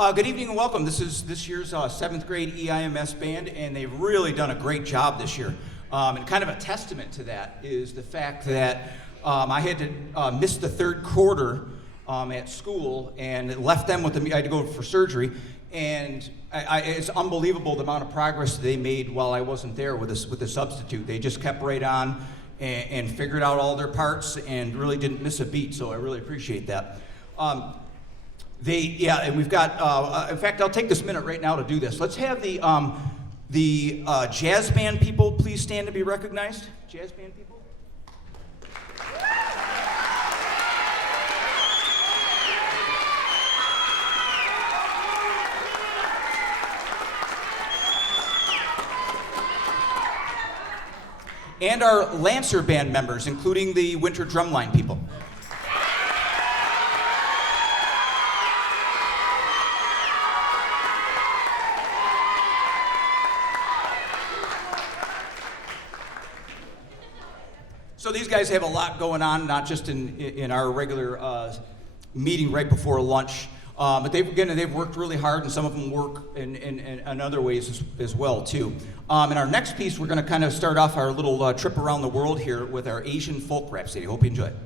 Good evening and welcome. This is this year's 7th grade EIMS band, and they've really done a great job this year. And kind of a testament to that is the fact that I had to miss the third quarter at school and left them with I had to go for surgery, and it's unbelievable the amount of progress they made while I wasn't there with the substitute. They just kept right on and figured out all their parts and really didn't miss a beat. So I really appreciate that. And we've got, in fact, I'll take this minute right now to do this. Let's have the jazz band people please stand to be recognized. Jazz band people. And our Lancer band members, including the winter drumline people. So these guys have a lot going on, not just in our regular meeting right before lunch, but they've worked really hard, and some of them work in other ways as well too. In our next piece, we're going to kind of start off our little trip around the world here with our Asian folk rhapsody. Hope you enjoy it.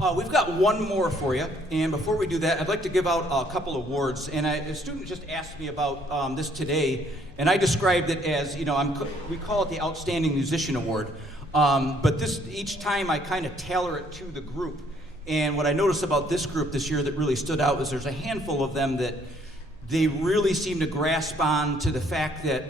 We've got one more for you, and before we do that, I'd like to give out a couple of awards. And a student just asked me about this today, and I described it as, we call it the Outstanding Musician Award. But each time I kind of tailor it to the group. And what I noticed about this group this year that really stood out was there's a handful of them that they really seem to grasp on to the fact that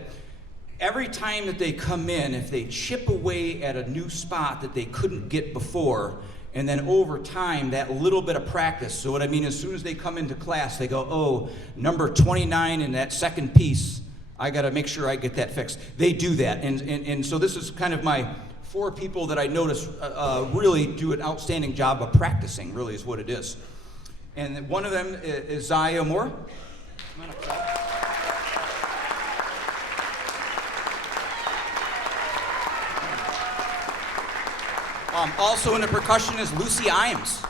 every time that they come in, if they chip away at a new spot that they couldn't get before, and then over time, that little bit of practice. So what I mean, as soon as they come into class, they go, oh, number 29 in that second piece, I got to make sure I get that fixed. They do that. And so this is kind of my 4 people that I notice really do an outstanding job of practicing, really is what it is. And one of them is Zaya Moore. Come on up, Zaya. Also in the percussion is Lucy EIMS.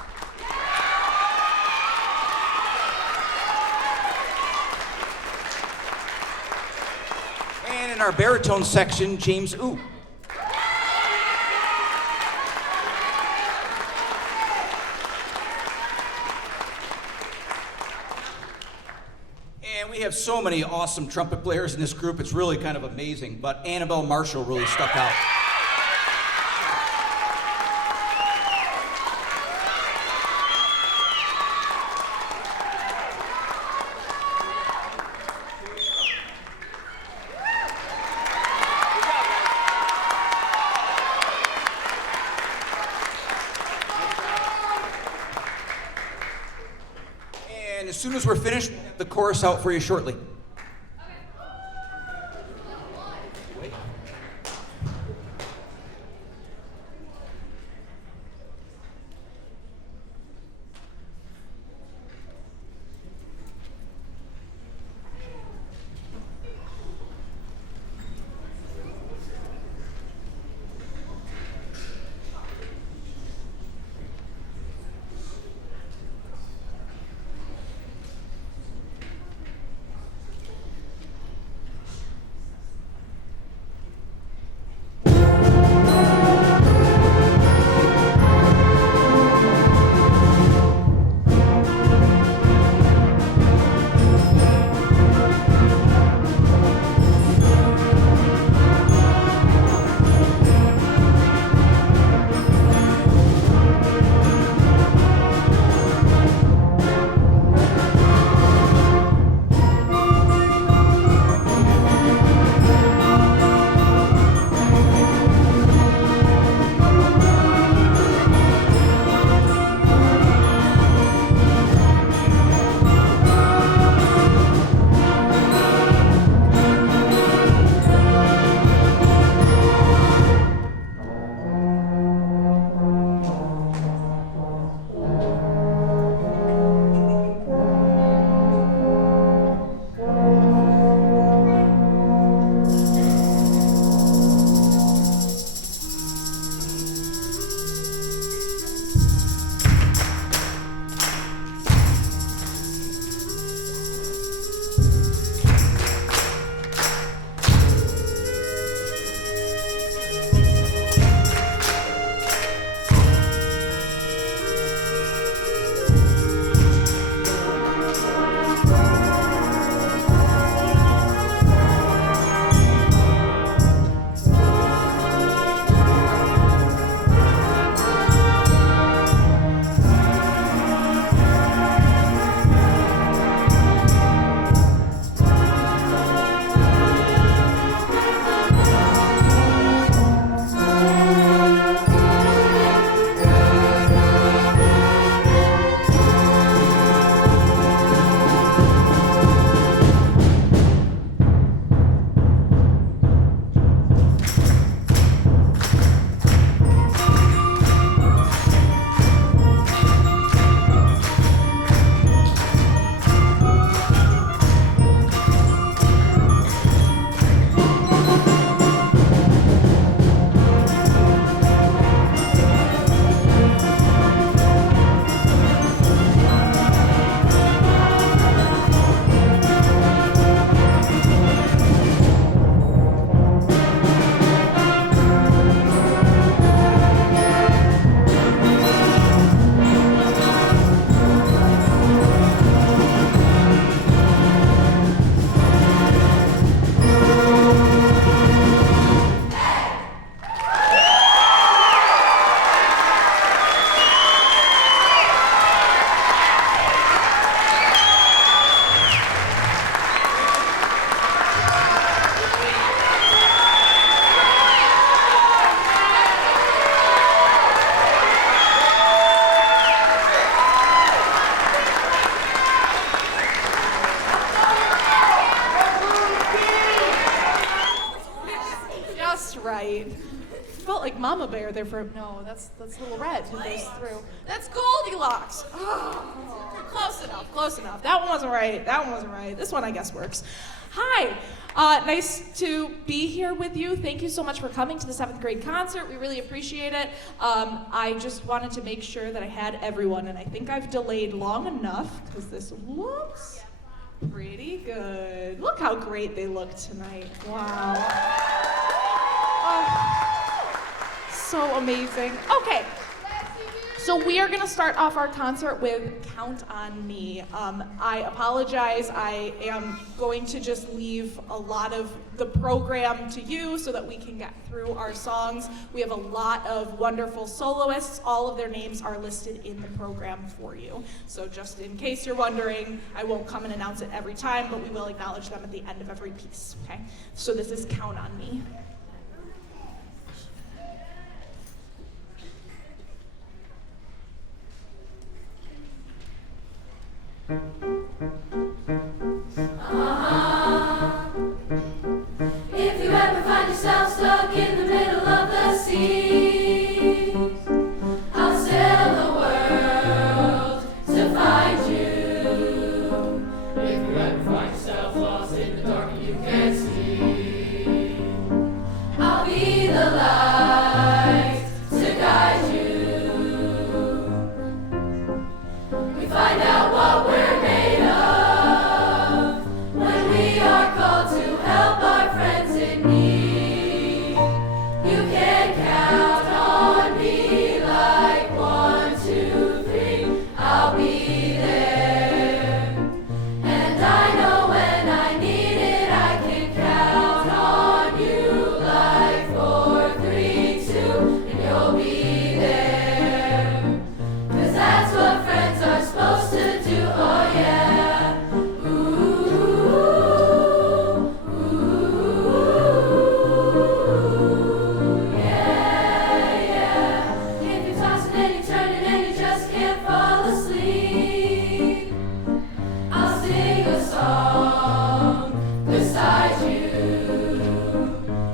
And in our baritone section, James Ooh. And we have so many awesome trumpet players in this group, it's really kind of amazing. But Annabelle Marshall really stuck out. And as soon as we're finished, we'll have the chorus out for you shortly. right. Felt like Mama Bear there for, no, that's Little Red who goes through. That's Goldilocks. Oh, close enough. That one wasn't right. This one I guess works. Hi, nice to be here with you. Thank you so much for coming to the 7th grade concert. We really appreciate it. I just wanted to make sure that I had everyone, and I think I've delayed long enough because this looks pretty good. Look how great they look tonight. Wow. Oh, so amazing. Okay. So we are going to start off our concert with Count on Me. I apologize. I am going to just leave a lot of the program to you so that we can get through our songs. We have a lot of wonderful soloists. All of their names are listed in the program for you. So just in case you're wondering, I won't come and announce it every time, but we will acknowledge them at the end of every piece. Okay? So this is Count on Me. If you ever find yourself stuck in the middle of the sea, I'll sail the world to find you. If you ever find yourself lost in the dark and you can't see, I'll be the light to guide you. We find out what we're made of when we are called to help our friends in need. You can count on me like 1, 2, 3. I'll be there. And I know when I need it, I can count on you like 4, 3, 2, and you'll be there. 'Cause that's what friends are supposed to do, oh yeah. If you're tossing and you're turning and you just can't fall asleep, I'll sing a song beside you.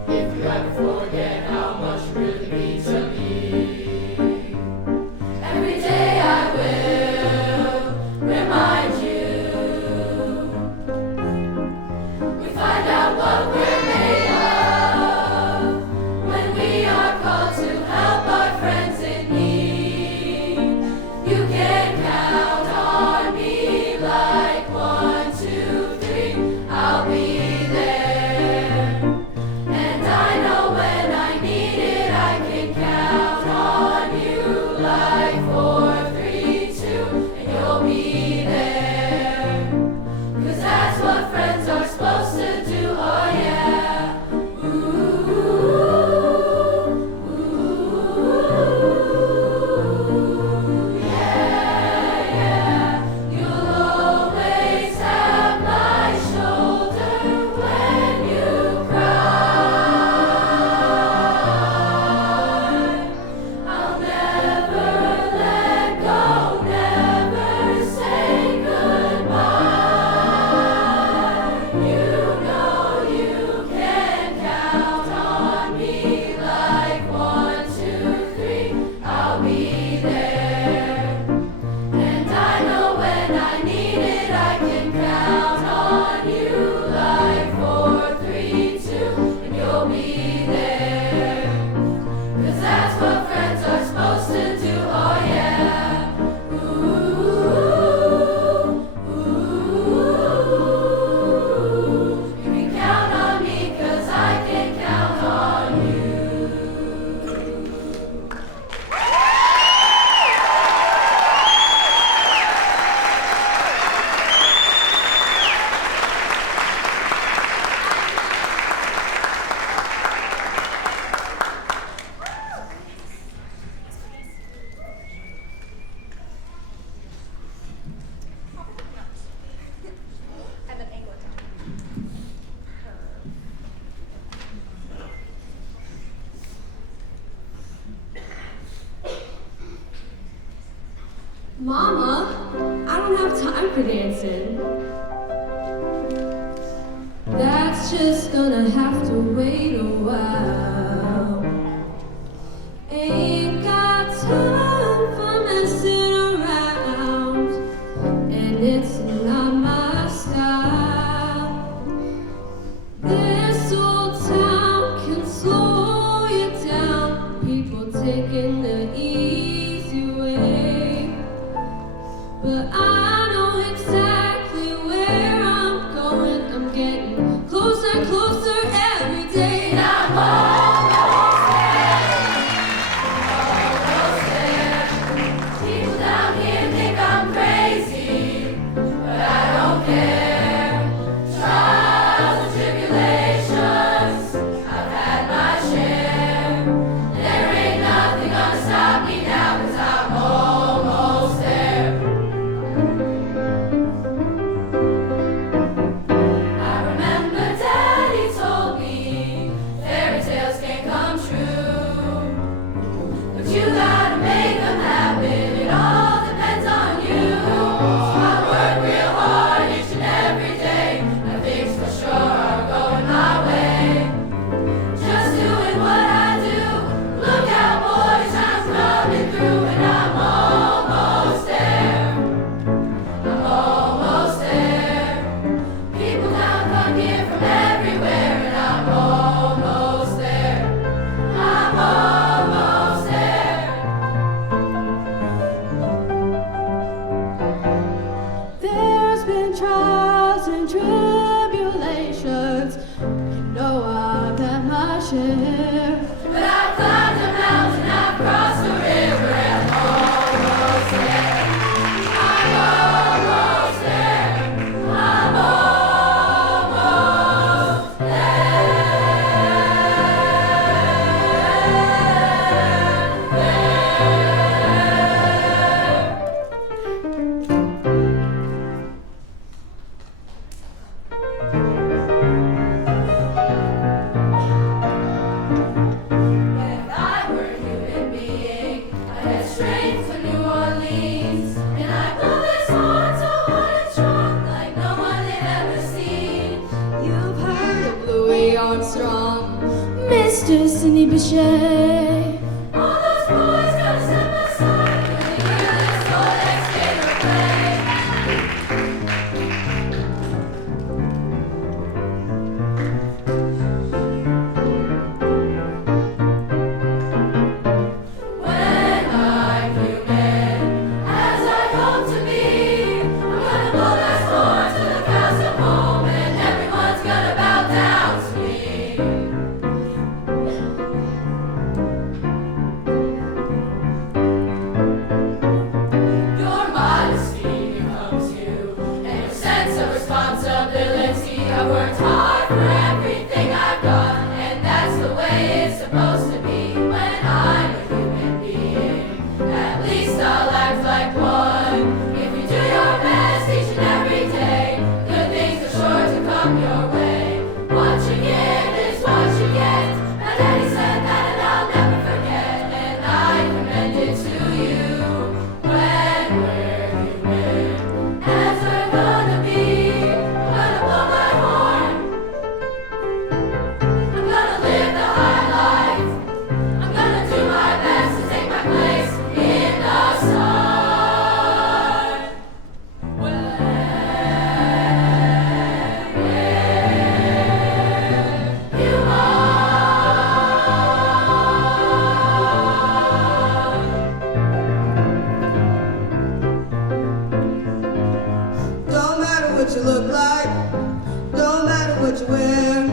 If you ever forget how much you really mean to me, every day I will remind you. We find out what we're made of when we are called to help our friends in need. You can count on me like 1, 2, 3. I'll be there. And I know when I need it, I can count on you like 4, 3, 2, and you'll be there. 'Cause that's what friends are supposed to do, oh yeah. You'll always have my shoulder when you cry. I'll never let go, never say goodbye. You know you can count on me like 1, 2, 3. I'll be there. And I know when I need it, I can count on you like 4, 3, 2, and you'll be there. 'Cause that's what friends are supposed to do, oh yeah. You can count on me 'cause I can count on you. And then angle it Mama, I don't have time for dancing. That's just gonna have to wait a while. share. But I've climbed a mountain, I've crossed a river, and I'm almost there. I'm almost there. I'm almost If I were a human being, I'd head straight for New Orleans. And I'd blow this horn so hard and strong, like no one they've ever seen. You've heard of Louis Armstrong, Mr. Sidney Bechet. All those boys gotta step aside when they hear this old ex-gator play. When I'm human, as I hope to be, I'm gonna blow this horn till the cows come home and everyone's gonna bow down to me. Your modesty becomes you, and your sense of responsibility. I've worked hard for everything I've got, and that's the way it's supposed to be. When I'm a human being, at least I'll act like one. If you do your best each and every day, good things are sure to come your way. What you give is what you get. My daddy said that, and I'll never forget, and I commend it to you. When we're human, as we're gonna be, I'm gonna blow my horn. I'm gonna live the high life. I'm gonna do my best to take my place in the sun. You Don't matter what you look like, don't matter what you wear,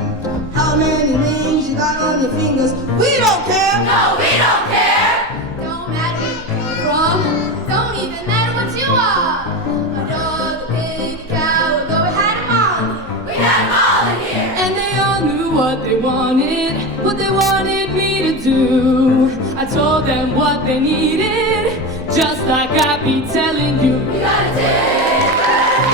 how many rings you got on your fingers, we don't care. No, we don't care. Don't matter where you're from, don't even matter what you are. A dog, a pig, a cow, although we had them all. We had 'em all in here. And they all knew what they wanted me to do. I told them what they needed, just like I be telling you. You gotta dig a little deeper.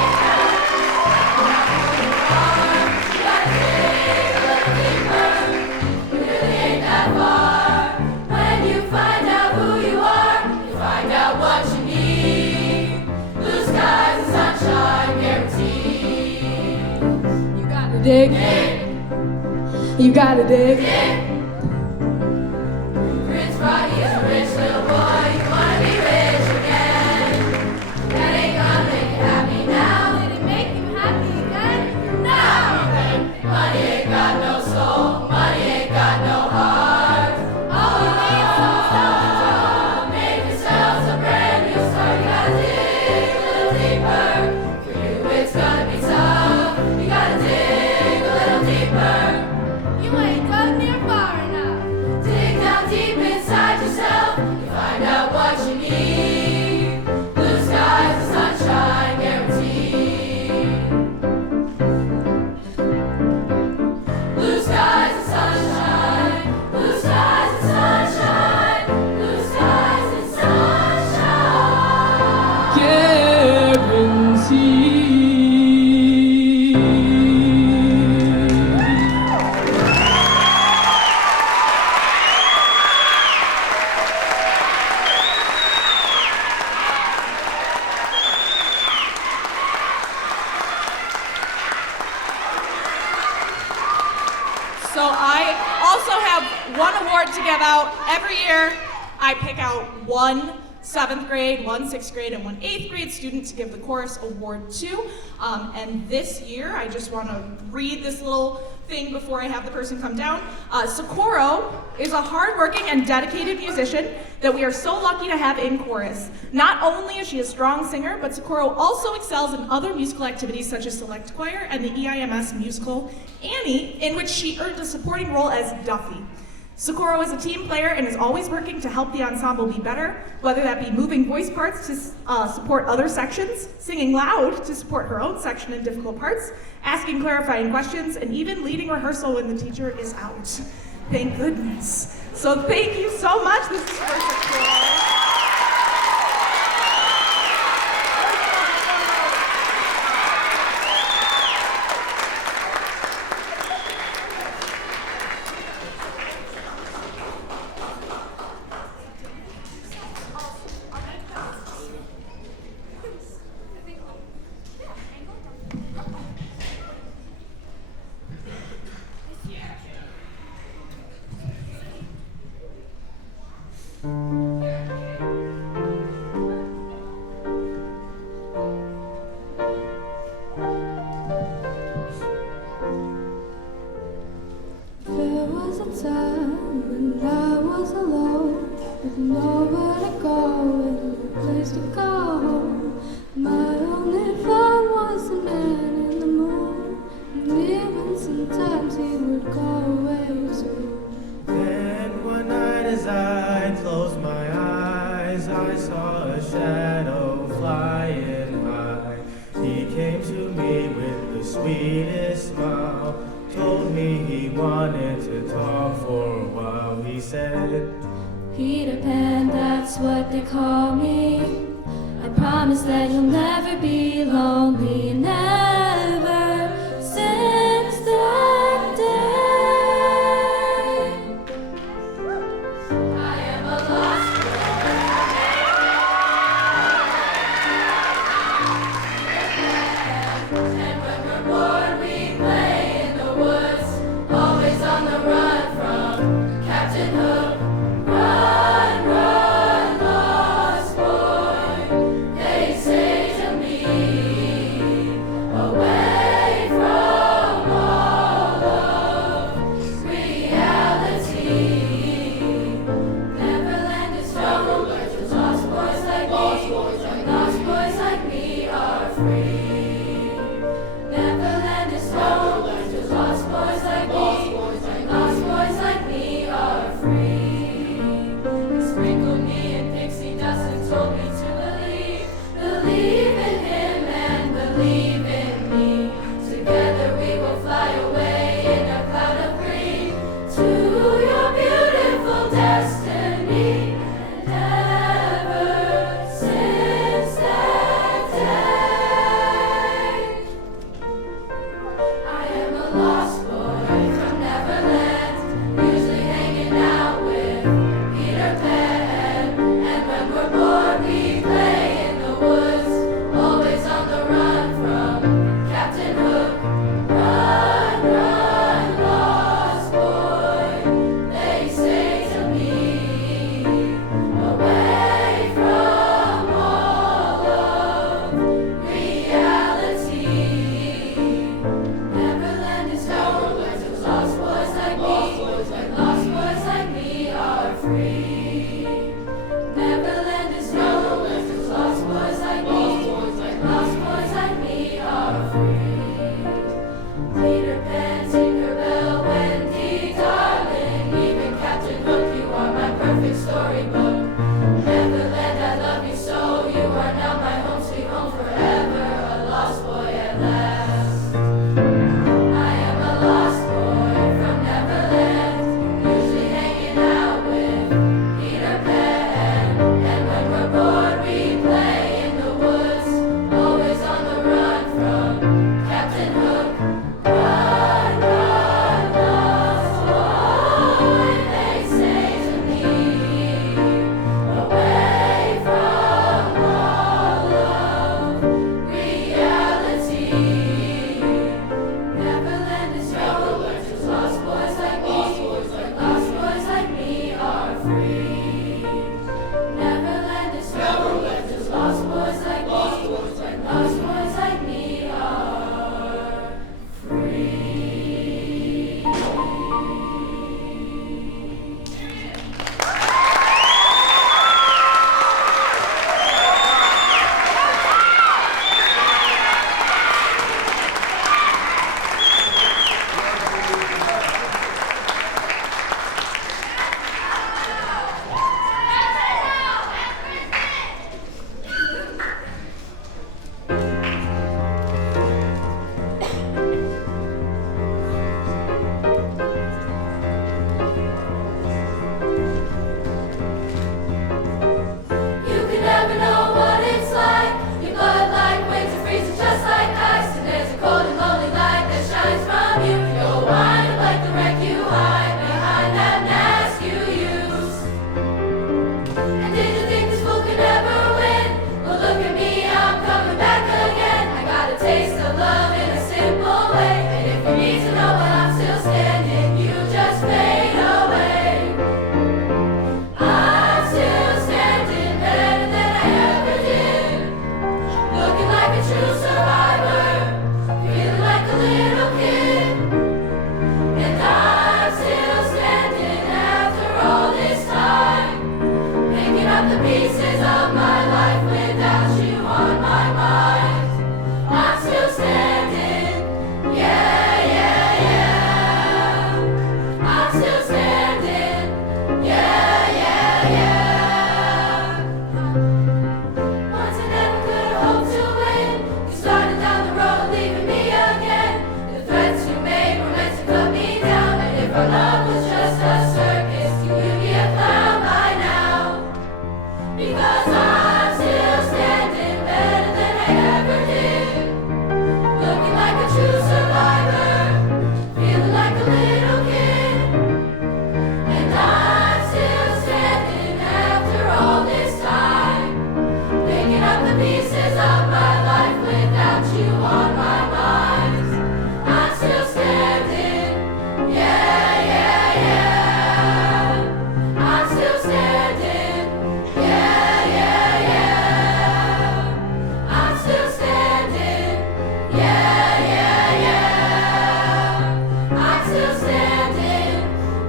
You gotta dig a little deeper. It really ain't that far. When you find out who you are, you find out what you need. Blue skies and sunshine guaranteed. You gotta dig, you gotta dig. Prince brought you a rich little boy. You wanna be rich again. That ain't gonna make you happy now. Did it make you happy again? No! Money ain't got no soul. Money ain't got no heart. All you need is some self-control. Make yourselves a brand new start. You gotta dig a little deeper. For you it's gonna be tough. You gotta dig a little deeper. You ain't dug near far enough. Dig down deep inside yourself, you find out what you need. Blue skies and sunshine guaranteed. Blue skies and sunshine, blue skies and sunshine, blue skies and sunshine. Guaranteed. So I also have one award to give out. Every year, I pick out one 7th grade, 1 6th grade, and 1 8th grade student to give the chorus award to. And this year, I just want to read this little thing before I have the person come down. Socorro is a hardworking and dedicated musician that we are so lucky to have in chorus. Not only is she a strong singer, but Socorro also excels in other musical activities such as select choir and the EIMS musical Annie, in which she earned a supporting role as Duffy. Socorro is a team player and is always working to help the ensemble be better, whether that be moving voice parts to support other sections, singing loud to support her own section in difficult parts, asking clarifying questions, and even leading rehearsal when the teacher is out. Thank goodness. So thank you so much. This is for Socorro. There was a time when I was alone, with nowhere to go and no place to go. My only friend was the man in the moon, and even sometimes he would go away too. Then one night as I closed my eyes, I saw a shadow flying high. He came to me with the sweetest smile, told me he wanted to talk for a while. He said, Peter Pan, that's what they call me. I promise that you'll never be lonely, never since that day. I am a lost boy. And when we're bored, we play in the woods, always on the run from Captain Hook. Run, run, lost boy, they say to me.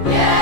Yeah.